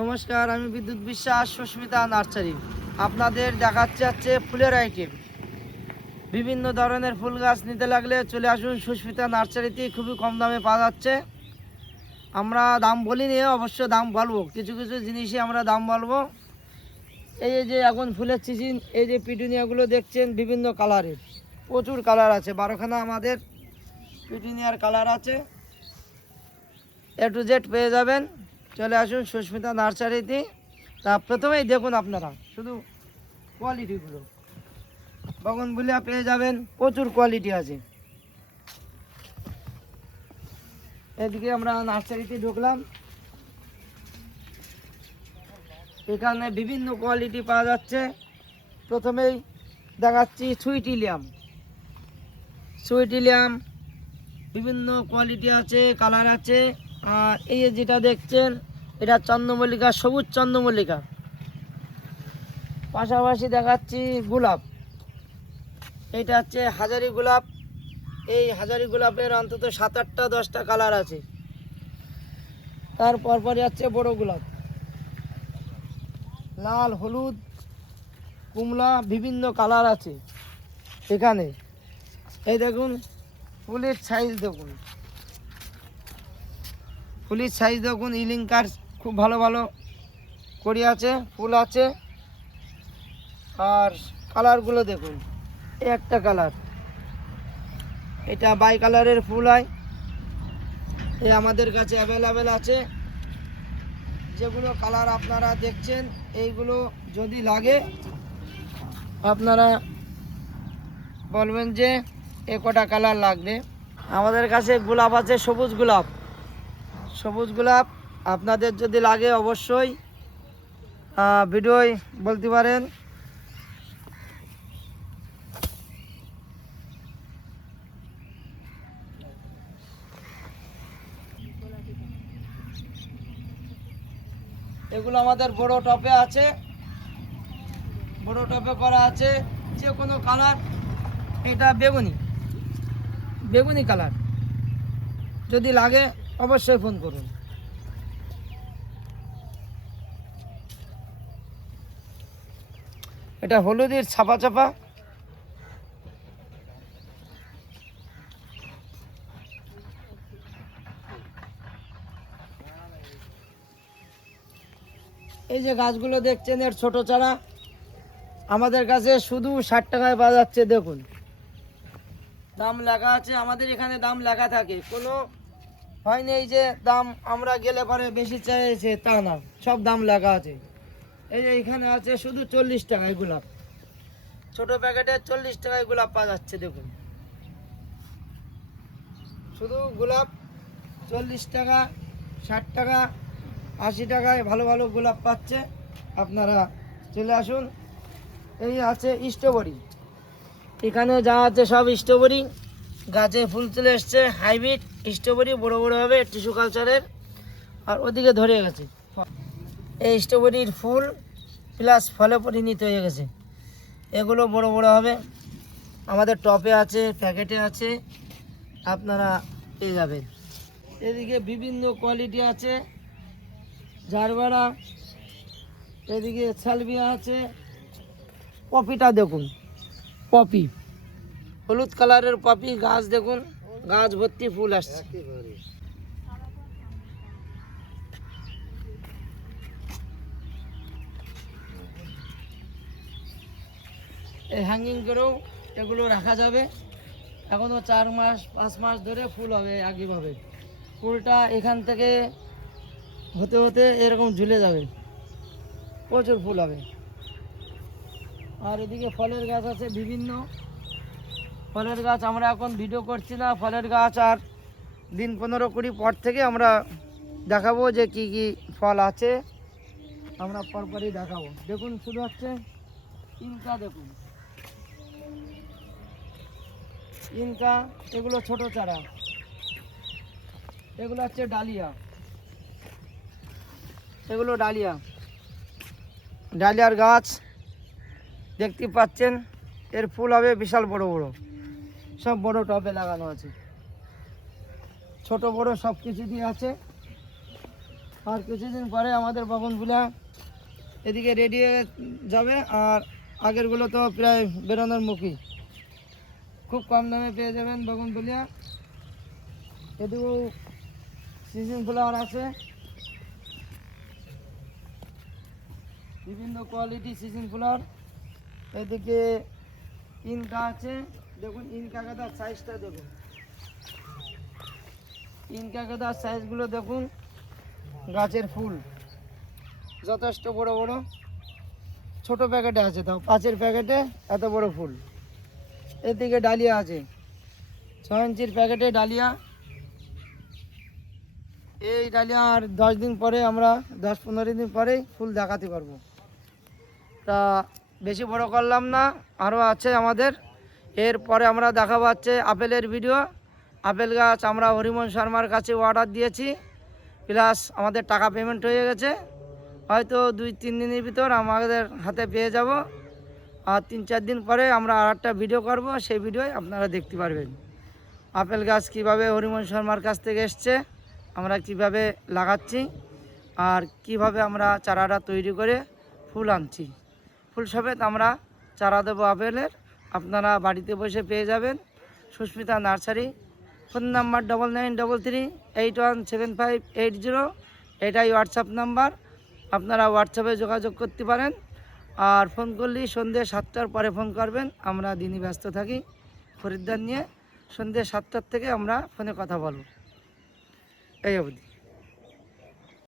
নমস্কার, আমি বিদ্যুৎ বিশ্বাস, সুস্মিতা নার্সারি। আপনাদের দেখাচ্ছে হচ্ছে ফুলের আইটেম। বিভিন্ন ধরনের ফুল গাছ নিতে লাগলে চলে আসুন সুস্মিতা নার্সারিতে। খুবই কম দামে পাওয়া যাচ্ছে। আমরা দাম বলিনি, অবশ্য দাম বলবো, কিছু কিছু জিনিসই আমরা দাম বলবো। এই যে এখন ফুলের সিজন, এই যে পিটুনিয়াগুলো দেখছেন বিভিন্ন কালারের, প্রচুর কালার আছে। 12খানা আমাদের পিটুনিয়ার কালার আছে। A to Z পেয়ে যাবেন। চলে আসুন সুস্মিতা নার্সারিতে। তা প্রথমেই দেখুন আপনারা শুধু কোয়ালিটিগুলো, বগনভিলিয়া পেয়ে যাবেন, প্রচুর কোয়ালিটি আছে। এদিকে আমরা নার্সারিতে ঢুকলাম, এখানে বিভিন্ন কোয়ালিটি পাওয়া যাচ্ছে। প্রথমেই দেখাচ্ছি সুইটিলিয়াম, বিভিন্ন কোয়ালিটি আছে, কালার আছে। আর এই যেটা দেখছেন এটা চন্দ্রমল্লিকা, সবুজ চন্দ্রমল্লিকা। পাশাপাশি দেখাচ্ছি গোলাপ, এটা হচ্ছে হাজারি গোলাপ। এই হাজারি গোলাপের অন্তত 7-8টা 10টা কালার আছে। তার পরপরই আছে বড় গোলাপ, লাল, হলুদ, কমলা, বিভিন্ন কালার আছে এখানে। এই দেখুন ফুলের সাইজ, দেখুন ইলিঙ্কার খুব ভালো ভালো করি আছে, ফুল আছে। আর কালারগুলো দেখুন, এই একটা কালার, এটা বাই কালারের ফুল হয়। এই আমাদের কাছে অ্যাভেলেবেল আছে। যেগুলো কালার আপনারা দেখছেন, এইগুলো যদি লাগে আপনারা বলবেন যে এ কটা কালার লাগবে। আমাদের কাছে গোলাপ আছে, সবুজ গোলাপ আপনাদের যদি লাগে অবশ্যই ভিডিওয় বলতে পারেন। এগুলো আমাদের বড় টপে আছে, বড় টপে করা আছে। যে কোনো কালার, এটা বেগুনি কালার, যদি লাগে অবশ্যই ফোন করুন। এটা হলুদের ছাপা, এই যে গাছগুলো দেখছেন এর ছোট চারা আমাদের কাছে শুধু 60 টাকায় পাওয়া যাচ্ছে। দেখুন দাম লেখা আছে, আমাদের এখানে দাম লেখা থাকে, কোনো হয়নি এই যে দাম আমরা গেলে পরে বেশি চাইছে তা না, সব দাম লেখা আছে। এই যে এখানে আছে শুধু 40 টাকায় গোলাপ, ছোট প্যাকেটে 40 টাকায় গোলাপ পাওয়া যাচ্ছে। দেখুন শুধু গোলাপ 40 টাকা, 60 টাকা, 80 টাকায় ভালো ভালো গোলাপ পাচ্ছে। আপনারা চলে আসুন। এই আছে স্ট্রবেরি, এখানে যা আছে সব স্ট্রবেরি, গাছে ফুল চলে এসছে, হাইব্রিড স্ট্রবেরি, বড় বড় হবে, টিস্যু কালচারের। আর ওদিকে ধরে গেছে এই স্ট্রবেরির ফুল প্লাস ফলে পরিণত হয়ে গেছে। এগুলো বড় বড় হবে, আমাদের টপে আছে, প্যাকেটে আছে, আপনারা পেয়ে যাবেন। এদিকে বিভিন্ন কোয়ালিটি আছে, জারবারা, এদিকে সালভিয়া আছে। পপিটা দেখুন, পপি, হলুদ কালারের পপি গাছ, দেখুন গাছ ভর্তি ফুল আসছে। এই হ্যাঙ্গিং করেও এগুলো রাখা যাবে, এখনও 4-5 মাস ধরে ফুল হবে। আগেভাবে ফুলটা এখান থেকে হতে হতে এরকম ঝুলে যাবে, প্রচুর ফুল হবে। আর এদিকে ফলের গাছ আছে, বিভিন্ন ফলের গাছ আমরা এখন ভিডিও করছি না। ফলের গাছ আর দিন 15-20 পর থেকে আমরা দেখাবো যে কি কি ফল আছে, আমরা পরপরই দেখাবো। দেখুন শুধু হচ্ছে ইনকা, দেখুন ইনকা, এগুলো ছোট চারা, এগুলো হচ্ছে ডালিয়া, এগুলো ডালিয়ার গাছ দেখতে পাচ্ছেন। এর ফুল হবে বিশাল বড় বড়, সব বড় টবে লাগানো আছে, ছোট বড় সব কিছু দিয়ে আছে। আর কিছুদিন পরে আমাদের বগনগুলা এদিকে রেডি হয়ে যাবে, আর আগেরগুলো তো প্রায় বেরোনোর মুখী। খুব কম দামে পেয়ে যাবেন বগনভেলিয়া। এদিকেও সিজন ফ্লাওয়ার আছে, বিভিন্ন কোয়ালিটি সিজন ফ্লাওয়ার। এদিকে ইনকা আছে, দেখুন ইনকা গাদার সাইজটা দেখুন, ইনকা গাদার সাইজগুলো দেখুন। গাছের ফুল যথেষ্ট বড় বড়, ছোট প্যাকেটে আছে, তাও 5-এর প্যাকেটে এত বড় ফুল। এদিকে ডালিয়া আছে, 6 ইঞ্চির প্যাকেটে ডালিয়া। এই ডালিয়া আর 10 দিন পরে আমরা 10-15 দিন পরেই ফুল দেখাতে পারবো। তা বেশি বড় করলাম না, আরও আছে আমাদের। এরপরে আমরা দেখাবো হচ্ছে আপেলের ভিডিও। আপেল গাছ আমরা হরিমোহন শর্মার কাছে অর্ডার দিয়েছি, প্লাস আমাদের টাকা পেমেন্ট হয়ে গেছে। হয়তো 2-3 দিনের ভিতর আমাদের হাতে পেয়ে যাব। আর 3-4 দিন পরে আমরা আর একটা ভিডিও করব, সেই ভিডিওয় আপনারা দেখতে পারবেন আপেল গাছ কীভাবে হরিমোহন শর্মার কাছ থেকে এসছে, আমরা কিভাবে লাগাচ্ছি, আর কিভাবে আমরা চারাটা তৈরি করে ফুল আনছি। ফুল সমেত আমরা চারা দেবো আপেলের, আপনারা বাড়িতে বসে পেয়ে যাবেন। সুস্মিতা নার্সারি, ফোন নাম্বার 9933817580, এটাই হোয়াটসঅ্যাপ নাম্বার। আপনারা হোয়াটসঅ্যাপে যোগাযোগ করতে পারেন। আর ফোন করলেই সন্ধ্যে 7টার পরে ফোন করবেন, আমরা দিনই ব্যস্ত থাকি খরিদ্দার নিয়ে। সন্ধ্যে 7টার থেকে আমরা ফোনে কথা বলব, এই অবধি।